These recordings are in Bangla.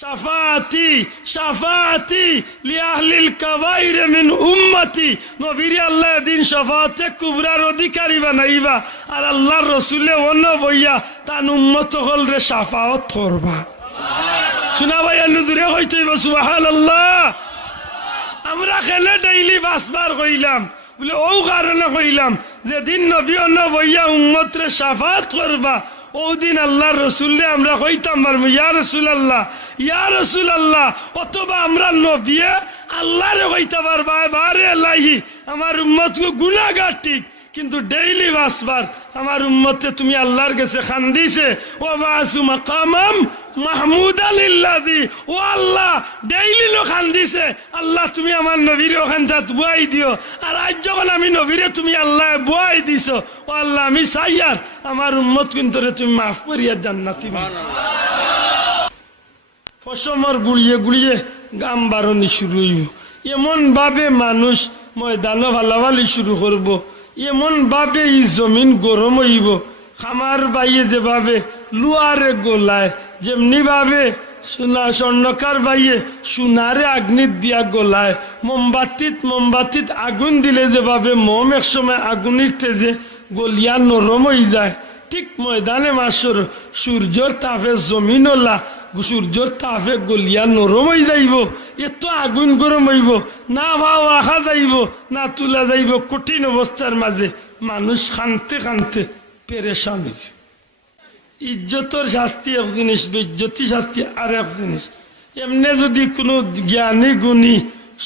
শাফাতি শাফাতি লিয়াহলিল কাবাইর মিন উম্মতি। নবীর আল্লাহ দিন শাফাতে কুবরার অধিকারী বানাইবা, আর আল্লাহর রসুলে অন্য বইয়া তান উম্মত হল রে শাফাত করবা। শোনা ভাই নুজুরে হইতে সুবাহান আল্লাহ আমরা খেলে ডেইলি বাসবার কইলাম? বলে ও কারণে কইলাম যে দিন নবী অন্য বইয়া উম্মত রে শাফাত করবা ও দিন আল্লাহ রসুল্লে আমরা হইতাম পারব, ইয়া রসুল আল্লাহ ইয়া রসুল আল্লাহ অথবা আমরা নবিয়ে আল্লাহরে রে পারবা বারে আমার উম্মত গুনাগার ঠিক, কিন্তু ডেইলি বাসবার আমার উম্মতে তুমি আল্লাহর কাছে খান দিছে ও বাসু মাকামাম মাহমুদ আলিল্লাদি ও আল্লাহ ডেইলি লো খান দিছে আল্লাহ, তুমি আমার নবীর ওখান যাত বুয়াই দিও। আর আজ যখন আমি নবীরে তুমি আল্লাহ বুয়াই দিছ, ও আল্লাহ, আমি চাইয়ার আমার উম্মত কিন্তু তুমি মাফ করিয়া জান্নাতি ফসমর গুড়িয়ে গুড়িয়ে গাম বারণি শুরু হইব। এমন ভাবে মানুষ ময়দান ভালাভালি শুরু করব। এমন ভাবে এই জমিন গরম হইব। খামার বাইয়ে যেভাবে লুয়ারে গোলায় যেমনি ভাবে সোনা স্বর্ণকার বাইয়ে সোনারে আগ্নিত দিয়া গোলায়, মোমবাতিত মোমবাতিত আগুন দিলে যেভাবে মোম এক সময় আগুনির তেজে গলিয়া নরম হয়ে যায়। ঠিক ময়দানে মাসর সূর্যর তাপে জমিনলা সূর্যর তাপে গলিয়া নরম হয়ে যাইব, এত আগুন গরম হইব, না ভাও আহা যাইব, না তুলা যাইব, কঠিন অবস্থার মাঝে মানুষ খানতে খানতে পেরেশান হয়েছে ইজ্জতর শাস্তি এক জিনিস, বেজ্জতি শাস্তি আর এক জিনিস। এমনি যদি কোনো জ্ঞানী, গুণী,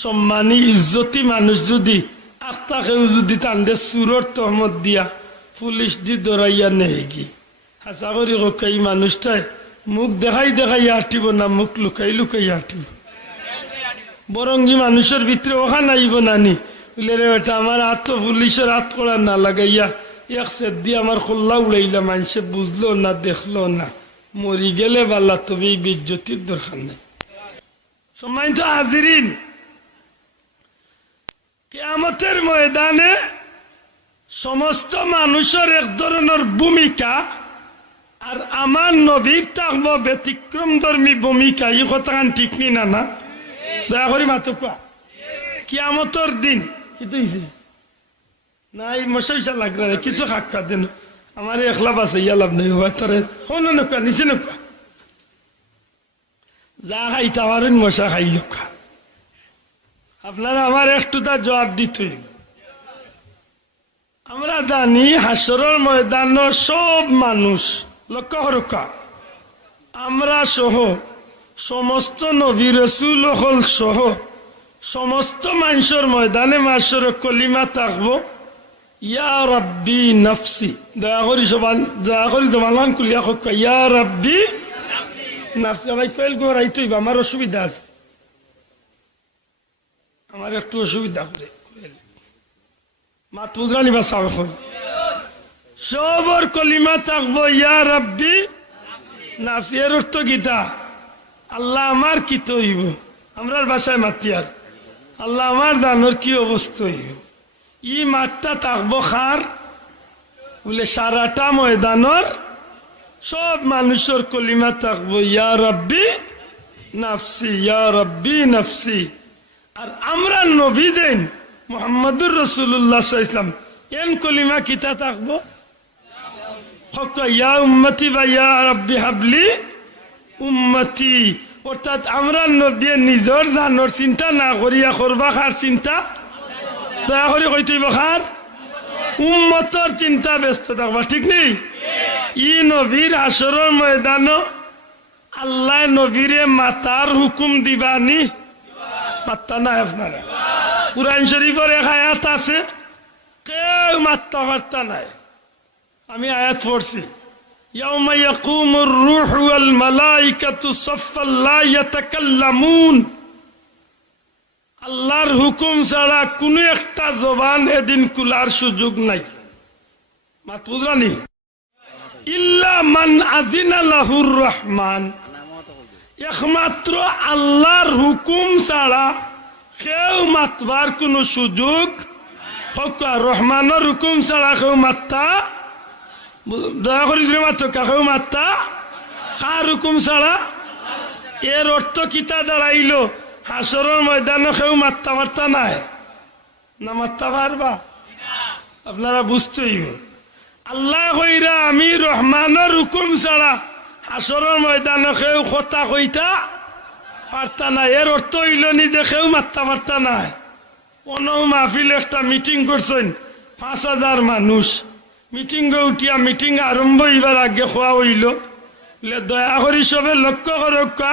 সম্মানী, ইজ্জতি মানুষ যদি আখতাকেও যদি তান্ডে সুরর তহমত দিয়া পুলিশ দি দৌড়াইয়া কি হাসা করি কক এই মানুষটাই মুখ দেখাই দেখাই আটিব না, মুখ লুকাই লুকাই আটিব। বরঙ্গি মানুষের ভিতরে ওখান আইব নানি। বলে রে বেটা, আমার তো পুলিশের হাত না লাগাইয়া এক সেদ দিয়ে আমার খোল্লা উড়াইলা মানুষে বুঝলো না, দেখল না। মরি গেলে বাল্লা তবে এই বিজ্যোতির দরকার নেই। সময় তো হাজিরিন, কেয়ামতের ময়দানে সমস্ত মানুষের এক ধরনের ভূমিকা আর আমার নবীর থাকব ব্যতিক্রম ধর্মী ভূমিকা, এই কথা ঠিক নি না? না দয়া করি মাতো কোয়া কিয়ামতর দিন কিন্তু কিছু আমার বাসে ইয়া লাভ যা খাই খাই একটু তার জবাব দিতে হইব আমরা জানি, হাসরের ময়দান সব মানুষ, লক্ষ্য হরকা আমরা সহ, সমস্ত নবী হল সহ, সমস্ত মানুষের ময়দানে মাসর কলিমা থাকব। ইয়া দয়া দয়া আমার অসুবিধা অসুবিধা সবর কলিমা থাকব, ইয়া রব্বি নাফসি। এর অর্থ গীতা আল্লাহ আমার কি তৈব? আমরার বাসায় মাতিয়ার আল্লাহ আমার দানোর কি অবস্থা হইব? ই মাঠটা থাকব খার বলে সারাটা ময়দানর সব মানুষের কলিমা থাকব ইয়া রব্বি নাফসি ইয়া রব্বি নাফসি আর আমরা নবী দেন মোহাম্মদুর রসুল্লাহ ইসলাম এন কলিমা কিতা থাকব ইয়া উম্মতি বা ইয়া রব্বি হাবলি উম্মতি অর্থাৎ আমরা নবী নিজর জানোর চিন্তা না করিয়া করবা খার চিন্তা দয়া করে কইতে খার উম্মতর চিন্তা ব্যস্ত থাকবা ঠিক নেই ই নবীর আসরের ময়দান আল্লাহ নবীরে মাতার হুকুম দিবানি মাত্তা নাই আপনারা কুরআন শরীফের এক আয়াত আছে কেউ মাত্তা মাত্তা নাই আমি আয়াত পড়ছি يوم يقوم الروح والملائكة صفا لا يتكلمون আল্লাহর হুকুম ছাড়া কোন একটা জবান এদিন কুলার সুযোগ নাই। মাত বুঝলানি? ইল্লা মান আদিনা লাহুর রহমান। একমাত্র আল্লাহর হুকুম ছাড়া কেউ মাতবার কোন সুযোগ রহমানের হুকুম ছাড়া কেউ মাত্তা? দয়া করে মাত্র কাকেও মাত্তা? কার হুকুম ছাড়া? এর অর্থ কিতা দাঁড়াইল? হাসরের ময়দানে কেউ মারতা মারতা নাই না মারতা পারবা? আপনারা বুঝতেই আল্লাহ কইরা, আমি রহমানের হুকুম ছাড়া হাসরের ময়দানে কেউ কথা কইতা পারতা নাই এর অর্থ হইল নি যে কেউ মারতা মারতা নাই অন্য মাহফিল একটা মিটিং করছেন, পাঁচ হাজার মানুষ। মিটিং উঠিয়া মিটিং আরম্ভ হইবার আগে খোয়া হইল। দয়া করি সবে লক্ষ্য করক্কা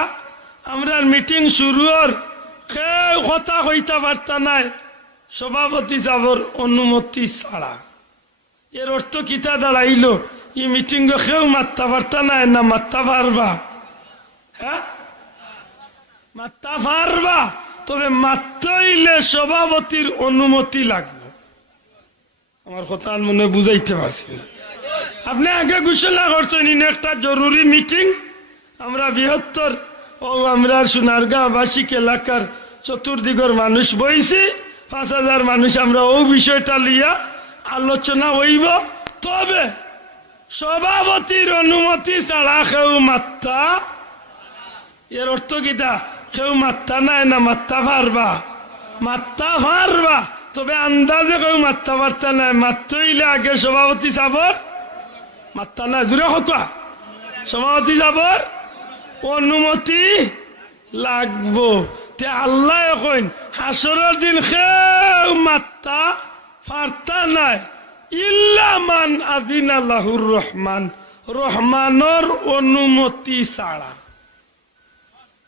আমরা মিটিং শুরুর কেউ কথা কইতা পারতা নাই। সভাপতি যাবর অনুমতি ছাড়া। এর অর্থ কিতা দাঁড়াইল? ই মিটিং কেউ মারতা পারতা নাই না মারতা পারবা? হ্যাঁ? মারতা পারবা? তবে মাত্রইলে সভাপতির অনুমতি লাগবে। আমার কথা মনে বুঝাইতে পারছি না। আপনি আগে ঘোষণা করছেন একটা জরুরি মিটিং। আমরা বৃহত্তর ও আমরা সোনারগাঁওবাসিক এলাকার চতুর্দিগর মানুষ বইছি। পাঁচ হাজার মানুষ আমরা ও বিষয়টা লিয়া আলোচনা হইব। তবে সভাপতির অনুমতি ছাড়া কেউ মাত্রা এর অর্থ কিতা কেউ মাত্রা নাই না মাত্রা পারবা। মাত্রা পারবা। তবে আন্দাজে কেউ মাত্রা পারতা নাই। মাত্রইলে আগে সভাপতি চাবর মাত্রা নাই জুড়ে হকা। সভাপতি যাবর অনুমতি লাগবো। তে আল্লাহ এখন হাসরের দিন কেউ মাত্রা পারতা নাই। ইল্লামান আদিন আল্লাহুর রহমান। রহমানর অনুমতি ছাড়া।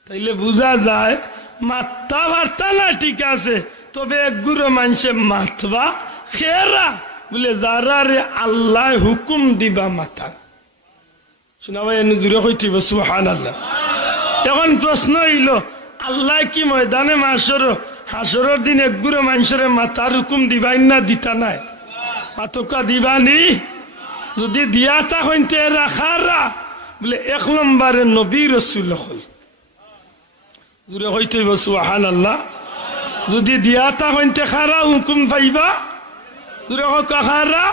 তাইলে বোঝা যায় মাত্রা বার্তা না ঠিক আছে। তবে একগুলো মানুষে মাতবা, খেরা। বলে যারা রে আল্লাহ হুকুম দিবা মাথা শোনা ভাই এনে জুড়ে হইতিব সুহান আল্লাহ এখন প্রশ্ন হইল, আল্লাহ কি ময়দানে মাসর, হাসরের দিন একগুলো মানুষের মাথার হুকুম দিবাই না, দিতা নাই? পাতকা দিবানি? যদি দিয়া তা হইতে রাখারা বলে এক নম্বরে নবী রসুল হল। জুড়ে হইতে সুহান আল্লাহ যদি দিয়া তা হইতে খারা হুকুম পাইবা, জুড়ে খারা।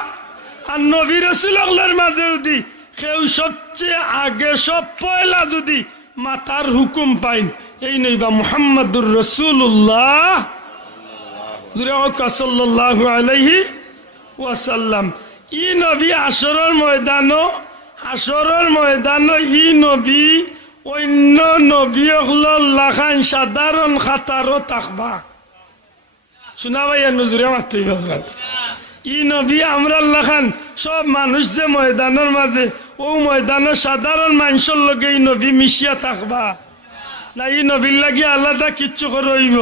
আর নবী রসুল হলের মাঝে যদি কেউ সবচেয়ে আগে, সব পয়লা যদি মাতার হুকুম পাইন, এই নইবা মুহাম্মদুর রসুল্লাহ সাল্লাহ আলাইহি ওয়াসাল্লাম। ই নবী আসরের ময়দানো আসরের ময়দানো ই নবী, অন্য নবী লাখান সাধারণ খাতারও থাকবা শোনা ভাইয়া, নজরে মাত্রই ই নবী যে লগে নবী থাকবা। না লাগি আলাদা কিচ্ছু করইব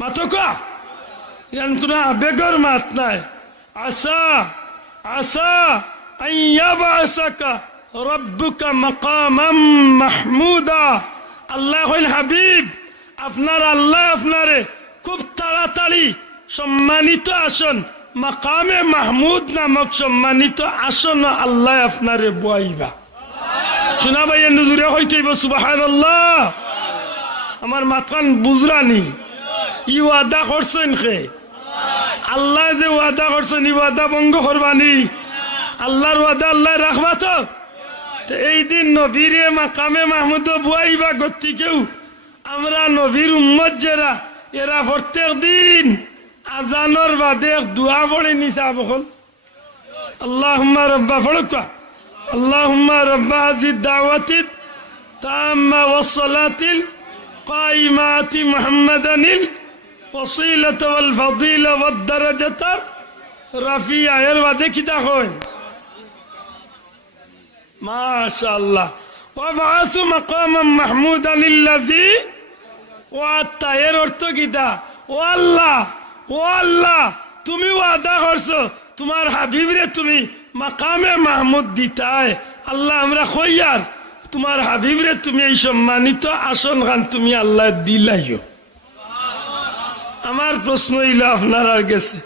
মাতক ইয়ান কোনো আবেগর মাত নাই। আসা আসা আইয়াবাসাকা আল্লাহ হাবিব, আপনার আল্লাহ আপনারে খুব তাড়াতাড়ি সম্মানিত আসন মাকামে মাহমুদ নামক সম্মানিত আসন আল্লাহ আপনারে বয়াইবা। শোনা ভাই নজুরে হইতেইব সুবাহান আল্লাহ আমার মাথান বুজরানি। ই ওয়াদা করছেন খে আল্লাহ যে ওয়াদা করছেন, ই ওয়াদা ভঙ্গ করবানি। আল্লাহর ওয়াদা আল্লাহ রাখবা তো? এই দিন নবীরে মাকামে মাহমুদ বুয়াইবা গতিকেও আমরা নবীর উম্মত যারা, এরা প্রত্যেক দিন আজানোর বাদে দোয়া পড়ে নিসা বখন আল্লাহুম্মা রব্বা ফড়কা আল্লাহুম্মা রব্বা হাজি দাওয়াতিত তাম্মা ওয়াসসালাতিল قائمات محمدا الوصيلة والفضيلة والدرجة رفيعة এর বাদে কি দেখো ما شاء الله وابعث مقاما محمودا الذي وعدت এর অর্থ কিতা ও আল্লাহ ও আল্লাহ, তুমি ওয়াদা করছ, তোমার হাবিবরে তুমি মাকামে মাহমুদ দিতায়। আল্লাহ, আমরা কইয়ার তোমার হাবিবরে তুমি এই সম্মানিত আসন খান তুমি আল্লাহ দিলাইও। আমার প্রশ্ন হইল আপনার গেছে।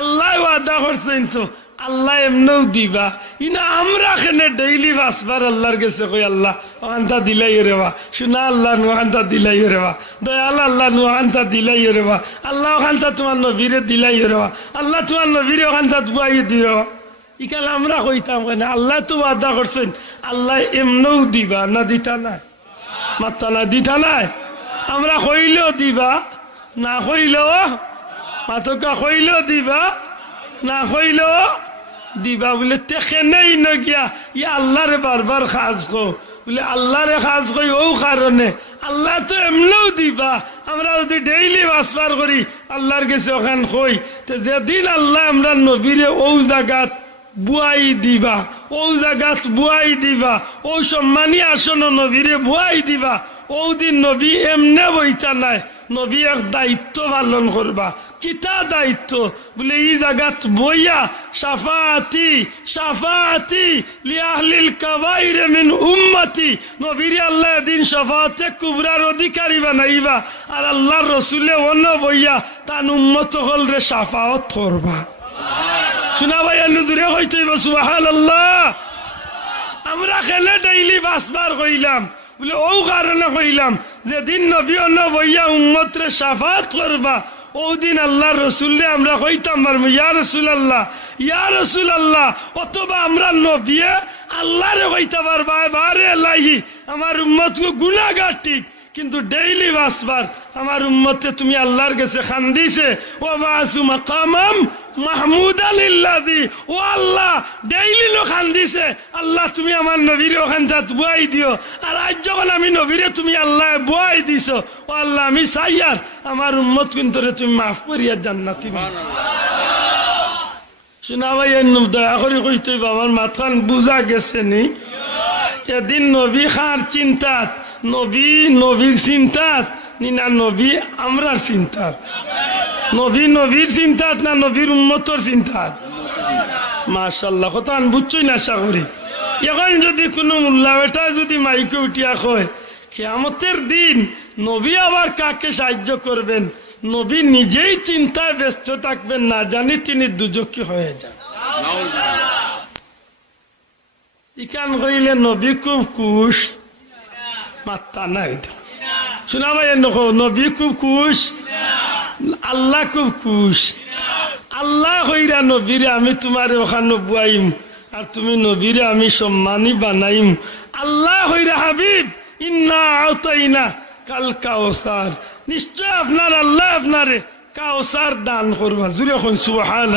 আল্লাহ ওয়াদা করছেন তো, আল্লাহ এমনও দিবা। ইনা আমরা এখানে ডেইলি বাসবার আল্লাহর গেছে কই আল্লাহ ওখানটা দিলাই রেবা শুনা আল্লাহ নোহানটা দিলাই রেবা দয়াল আল্লাহ নোহানটা দিলাই রেবা আল্লাহ ওখানটা তোমার নবীরে দিলাই রেবা আল্লাহ তোমার নবীরে ওখানটা বুয়াই দিবা ইকাল আমরা কইতাম কেন, আল্লাহ তো ওয়াদা করছেন, আল্লাহ এমনও দিবা না দিতা না মাত্তা না দিতা নাই? আমরা কইলেও দিবা, না কইলেও? মাতকা কইলেও দিবা, না কইলেও? দিবা বলে তেখে নেই নগিয়া, ই আল্লাহরে বারবার খাজ কো বলে, আল্লাহরে খাজ কই ও কারণে। আল্লাহ তো এমনিও দিবা, আমরা যদি ডেইলি বাসবার করি, আল্লাহর কাছে ওখান কই। তো যেদিন আল্লাহ আমরা নবীরে ও জাগাত বুয়াই দিবা, ও জাগাত বুয়াই দিবা, ও সম্মানী আসন নবীরে বুয়াই দিবা, ও দিন নবী এমনে বইতা নাই, নবী এক দায়িত্ব পালন করবা। কিতা দায়িত্ব বলে এই জাগাত বইয়া সাফাতি সাফাতি লিয়াহলিল কাবাইরে মিন উম্মতি নবীর আল্লাহ দিন সাফাতে কুবরার অধিকারী বানাইবা আর আল্লাহর রসুলে অন্য বইয়া তান উম্মত হল রে সাফাওত করবা শোনা ভাই নুজুরে হইতে সুবাহান আল্লাহ আমরা খেলে ডেইলি বাসবার কইলাম বলে ও কারণে কইলাম যে দিন নবী অন্য বইয়া উম্মতরে সাফাত করবা ও দিন আল্লাহ রসুল্লে আমরা হইতাম পারব। ইয়া রসুল আল্লাহ ইয়া রসুল আল্লাহ অথবা আমরা নবিয়ে আল্লাহরে হইতে পারবা। লাহি আমার উম্মত গুণাগার ঠিক, কিন্তু ডেইলি বাসবার আমার উম্মতে তুমি আল্লাহর কাছে খান দিছে। ও বাসু মাকামাম মাহমুদ আলিল্লাদি ও আল্লাহ ডেইলি লো খান দিছে আল্লাহ, তুমি আমার নবীরে ওখান যাত বুয়াই দিও। আর আজ যখন আমি নবীরে তুমি আল্লাহ বুয়াই দিছ, ও আল্লাহ, আমি চাইয়ার আমার উম্মত কিন্তু তুমি মাফ করিয়া জান্নাতি শোনা ভাই দয়া করে কইতে আমার মাথান বুঝা গেছে নি। এদিন নবী খার চিন্তাত, নবী নবীর চিন্তাত নি না নবী আমরার চিন্তাত। নবী নবীর চিন্তাত না নবীর উন্মতর চিন্তাত? মাশাল্লাহ আন বুঝছই না আশা করি। এখন যদি কোনো মোল্লা বেটা যদি মাইকে উঠিয়া কয়, কেয়ামতের দিন নবী আবার কাকে সাহায্য করবেন? নবী নিজেই চিন্তায় ব্যস্ত থাকবেন, না জানি তিনি দুজকি হয়ে যান। ইকান কইলে নবী খুব কুশ মাত্তা নাই। শোনা ভাই নবী খুব কুশ আল্লাহ খুব কুশ আল্লাহ হইরা নবীরে আমি তোমার ওখানে বুয়াইম, আর তুমি নবীরে আমি সম্মানী বানাইম। আল্লাহ হইরা হাবিব, ইন্না কাল কাউসার নিশ্চয় আপনার আল্লাহ আপনারে কাউসার দান করবা। জুড়ে এখন সুবহান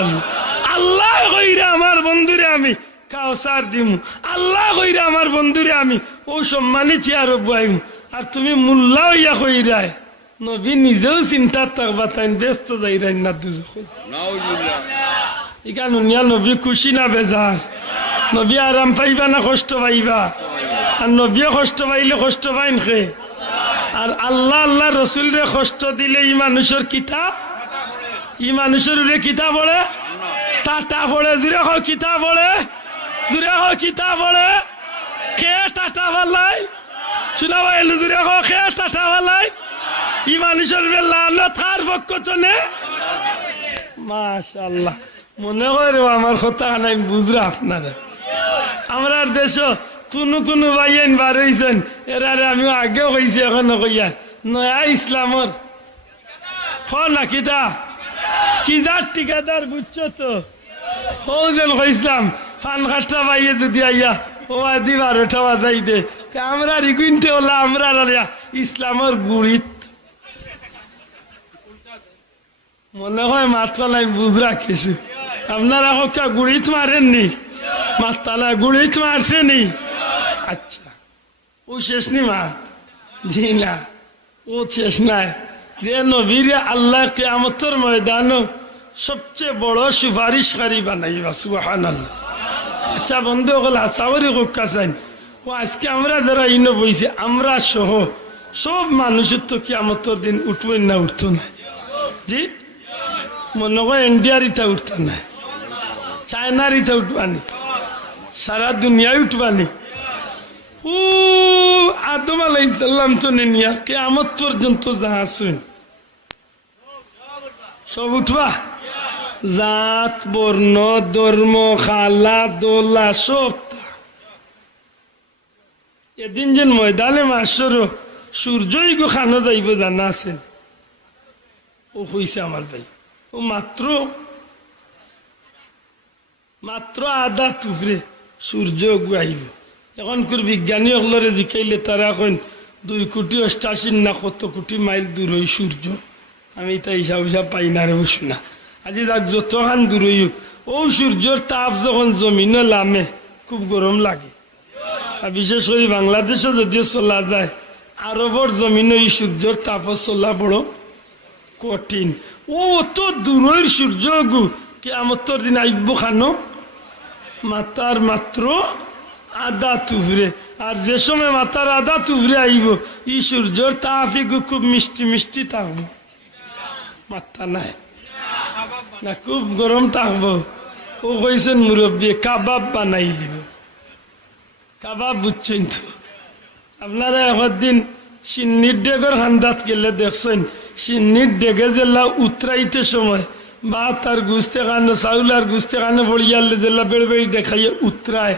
আল্লাহ কইরা আমার বন্ধুরে আমি কাউসার দিম। আল্লাহ কইরা আমার বন্ধুরে আমি ও সম্মানী চেয়ার বুয়াইম। আর তুমি মুল্লা হইয়া কইরায় নবী নিজেও চিন্তা থাকবা তাই ব্যস্ত যাইরাই না দুজন ইকান উনিয়া নবী খুশি না বেজার নবী আরাম পাইবা না কষ্ট পাইবা আর নবীও কষ্ট পাইলে কষ্ট পাইন খে আর আল্লাহ আল্লাহ রসুল রে কষ্ট দিলে ই মানুষের কিতাব ই মানুষের উরে কিতাব পড়ে টাটা পড়ে জুড়ে হ কিতাব পড়ে জুড়ে হ কিতাব পড়ে কে টাটা ভালাই শোনা ভাই জুড়ে হ কে টাটা ভালাই মনে করে আমার কথা নাই বুঝরা আপনারা। আমরা দেশ কোন কোন ভাইয়েন বারইছেন এরারে আমি আগে কইছি, এখন কইয়া। নয়া ইসলামর। কিতা? ফান পাইয়ে যদি আইয়া দে আমরা ইসলামের গুড়িত মনে হয় মাত্রা নাই বুঝ রাখেছি আপনারা হকা গুড়িত মারেননি? মাত্রালা গুড়িত মারছেনি? আচ্ছা ও শেষ নি মা? জি না, ও শেষ নাই। যে নবীরে আল্লাহ কে কেয়ামতর ময়দান সবচেয়ে বড় সুপারিশকারী বানাইবা সুহান আচ্ছা বন্ধু হল আসাওয়ারি কোকা চাইন ও আজকে আমরা যারা ইন বইছি আমরা সহ সব মানুষের তো কেয়ামতর দিন উঠবই না, উঠতো না। জি? মনে হয় ইন্ডিয়ার ইটা উঠতা না চায়নার ইটা উঠবানি। সারা দুনিয়ায় উঠবানি। ও আদম আলাইসাল্লাম তো নিয়া কে আমার পর্যন্ত যা আসুন। সব উঠবা? জাত, বর্ণ, ধর্ম, খালা, দোলা, সব এদিন যেন ময়দানে মাসর সূর্যই গো খানো যাইব জানা আছেন ও হইছে আমার ভাই। মাত্র মাত্র আধা তুফরে সূর্য আইব এখন কোর বিজ্ঞানী সকলরে জিকাইলে তারা এখন দুই কোটি অষ্টাশি না কত কোটি মাইল দূর হই সূর্য আমি তা হিসাব হিসাব পাই না রে শুনা আজি যাক যতখান দূর হইক ও সূর্যর তাপ যখন জমিনে লামে, খুব গরম লাগে। আর বিশেষ করে বাংলাদেশে যদিও চলা যায় আরবর জমিনে এই সূর্যর তাপ চলা বড় কঠিন। ও অত দূরের সূর্য গু। কেমতর দিন আইব খানো। মাতার মাত্র আদা তুভরে আর যে সময় মাতার আদা তুভরে আইব, ই সূর্যর গু খুব মিষ্টি মিষ্টি থাকব মাত্রা নাই। না, খুব গরম থাকব ও কইছেন মুরব্বী, কাবাব বানাই দিব। কাবাব বুঝছেন তো। আপনারা একদিন সিন্নির ডেগর হান্দাত গেলে দেখছেন সিন্নির ডেগে জেলা উতরাইতে সময়। বা তার গুস্তে কানে চাউল আর গুস্তে কানে বড়িয়ালে জেলা বেড় বেড়ি দেখাইয়ে উতরায়।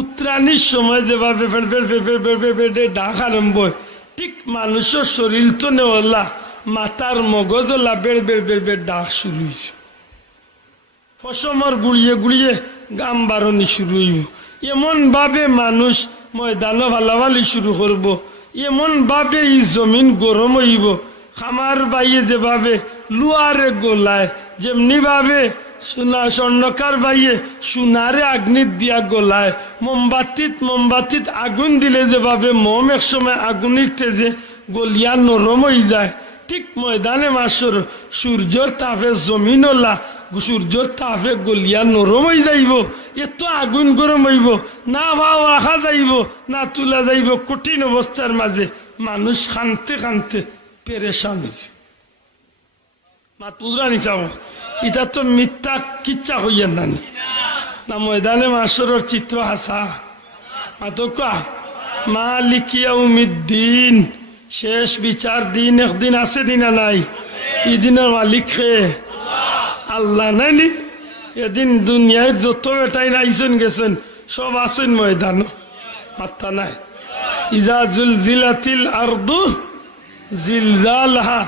উত্তরানির সময় যেভাবে ফের ফের ফের ফের ফের ফের ফের ডাক আরম্ভ ঠিক মানুষের শরীর তো নেওয়ালা মাথার মগজলা বেড় বেড় বেড় বেড় ডাক শুরু হয়েছে ফসমর গুড়িয়ে গুড়িয়ে গাম বারণি শুরু হইব। এমন ভাবে মানুষ ময়দান ভালাভালি শুরু করব। এমন ভাবে এই জমিন গরম হইব। খামার বাইয়ে যেভাবে, লুয়ারে গোলায় যেমনি ভাবে সোনা স্বর্ণকার বাইয়ে সোনারে আগ্নিত দিয়া গোলায়, মোমবাতিত মোমবাতিত আগুন দিলে যেভাবে মোম এক সময় আগুনির তেজে গলিয়া নরম হয়ে যায়। ঠিক ময়দানে মাসর, সূর্যর তাপে জমিনলা সূর্যর তাপে গলিয়া নরম হয়ে যাইব। এত আগুন গরম হইব, না ভাও আহা যাইব, না তুলা যাইব, কঠিন অবস্থার মাঝে মানুষ খানতে খানতে পেরেশান হয়েছে। মাত বুঝরা নিচাব এটা তো মিথ্যা কিচ্ছা হইয়েন নানি না। ময়দানে মাসরের চিত্র হাসা। মাতো কা মালিকিয়া উমিদ্দিন শেষ বিচার দিন একদিন আছে দিনা নাই? এই দিনের মালিক হে। আল্লাহ নাইনি এদিন দুনিয়ায় যত বেটাই নাইছেন গেছেন, সব আছেন ময়দান। মাত্তা নাই। ইজা জুল জিলাতিল আরদু জিলজালহা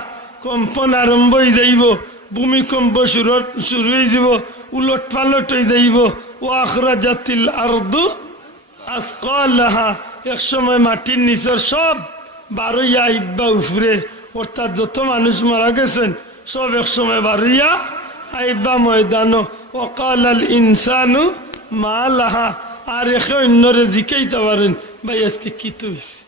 কম্পন আরম্ভ হয়ে যাইব ভূমিকম্প শুরু শুরু হয়ে যাব উলট পালট হয়ে যাইব ও আখরা জাতিল আরদু আসকালাহা এক সময় মাটির নিচের সব বারোইয়া ইব্বা উফরে অর্থাৎ যত মানুষ মারা গেছেন সব এক সময় বারোইয়া আইবা ময়দান অকাল আল ইনসানু মা লাহা আর একে অন্যরে জিকাইতে পারেন ভাই আজকে কি তো হয়েছে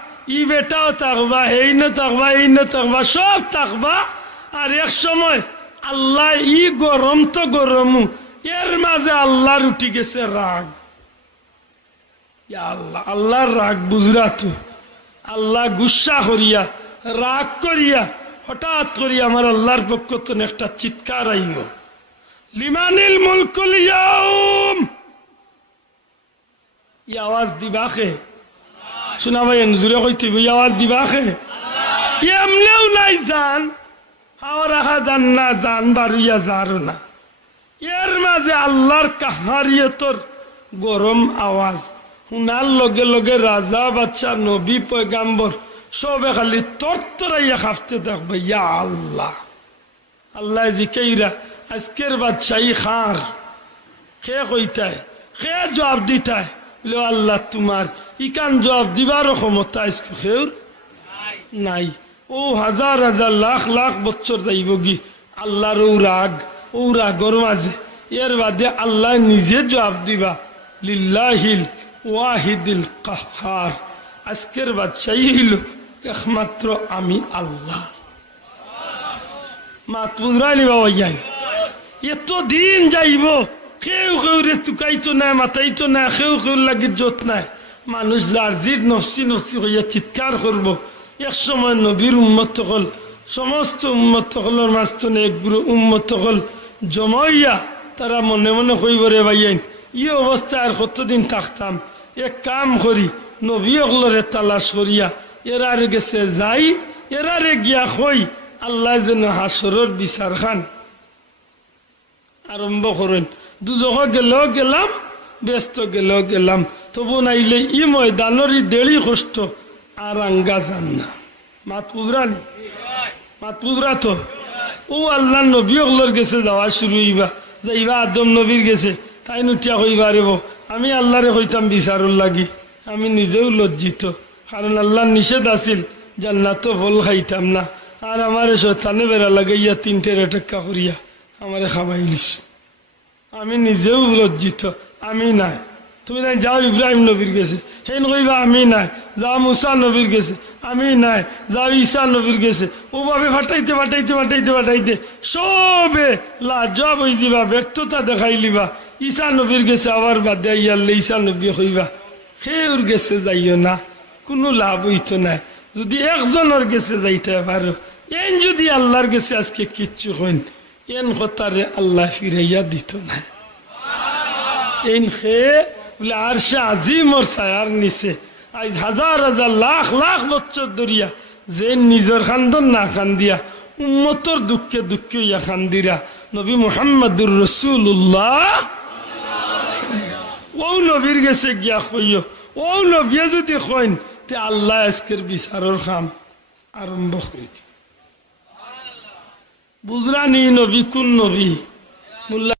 ই বেটাও থাকবা এই না থাকবা এই না থাকবা সব থাকবা আর এক সময় আল্লাহ ই গরম তো গরম, এর মাঝে আল্লাহর উঠি গেছে রাগ। আল্লাহ, আল্লাহর রাগ বুঝরা তো। আল্লাহ গুসা করিয়া, রাগ করিয়া, হঠাৎ করিয়া আমার আল্লাহর পক্ষ তো একটা চিৎকার আইব। লিমানিল মুলকুল আওয়াজ দিবাকে শোনা ভাই জুড়ে কইতে ই আওয়াজ দিবাকে এমনেও নাই জান হাওয়া রাখা যান না, জান বাড়িয়া যার না। এর মাঝে আল্লাহর কাহারিয়তর গরম আওয়াজ। শুনার লগে লগে রাজা, বাচ্চা, নবী, পয়গাম্বর, সবে খালি তরতরাইয়া খাফতে থাকবে ইয়া আল্লাহ। আল্লাহ জিকেইরা আজকের বাচ্চাই খার খে কইতায় খে জবাব দিতায়? বলে আল্লাহ, তোমার ইকান জবাব দিবার ক্ষমতা আজকে খেউর নাই ও হাজার হাজার লাখ লাখ বছর যাইব কি আল্লাহর ও রাগ ও রাগর মাঝে এর বাদে আল্লাহ নিজে জবাব দিবা লিল্লাহিল ওয়াহিদিল কাহার আজকের বাচ্চাই হইল একমাত্র আমি আল্লাহ মাত বুঝরানি বাবা যাই এত দিন যাইব কেউ কেউ রে তুকাইতো না মাতাইতো না কেউ কেউ লাগি যত নাই মানুষ যার জির নফসি নফসি হইয়া চিৎকার করব, এক সময় নবীর উম্মত হল, সমস্ত উম্মত হলের মাঝখানে একগুলো উম্মত হল, জমাইয়া তারা মনে মনে কইব, রে ভাইয়াইন ই অবস্থায় আর কতদিন থাকতাম? এক কাম করি, নবী হলরে তালাশ করিয়া, এর আর গেছে যাই এরারে গিয়া কই আল্লাহ যেন হাসরের বিচার খান। আরম্ভ করেন, দুজক গেলেও গেলাম, ব্যস্ত গেলেও গেলাম তবু নাইলে ই ময়দানের দেড়ি কষ্ট আর আঙ্গা যান না মাত পুজরা মাত পুজরা তো। ও আল্লাহ নবী ওগুলোর গেছে যাওয়া শুরু যাইবা আদম নবীর গেছে, তাই নুটিয়া কইবা রেব আমি আল্লাহরে কইতাম বিচারুর লাগি। আমি নিজেও লজ্জিত। কারণ আল্লাহর নিষেধ আছিল, জান্নাত ফল খাইতাম না। আর আমার শতানে বেড়া লাগাইয়া তিনটে রেটেক্কা করিয়া আমারে খাবাইলিস। আমি নিজেও লজ্জিত। আমি নাই। তুমি তাই যাও ইব্রাহিম নবীর গেছে হেন কইবা, আমি নাই। যাও মুসা নবীর গেছে আমি নাই। যাও ঈসা নবীর গেছে ও ভাবে ফাটাইতে ফাটাইতে ফাটাইতে ফাটাইতে সবে লাজব হয়ে যাবা ব্যর্থতা দেখাই লিবা ঈসা নবীর গেছে আবার বাদে আইয়ালে ঈসা নবী কইবা সেউর গেছে যাইও না, কোনো লাভ হইতো নাই যদি একজনের গেছে যাইতে পারো, এন যদি আল্লাহর গেছে আজকে কিচ্ছু হইন, এন কথারে আল্লাহ ফিরাইয়া দিত না। এন খে বলে, আর সে আজিমর ছায়ার নিচে। আজ হাজার হাজার লাখ লাখ বছর ধরিয়া যে নিজের খান্দন না খান্দিয়া, উম্মতর দুঃখে দুঃখে ইয়া খান্দিরা। নবী মোহাম্মদুর রসুল্লাহ ও নবীর গেছে গিয়া কইও, ও নবিয়ে যদি কইন, তে আল্লাহ আজকের বিচারের খাম আরম্ভ করেছে বুঝরা নি নবী কোন নবী? মোল্লা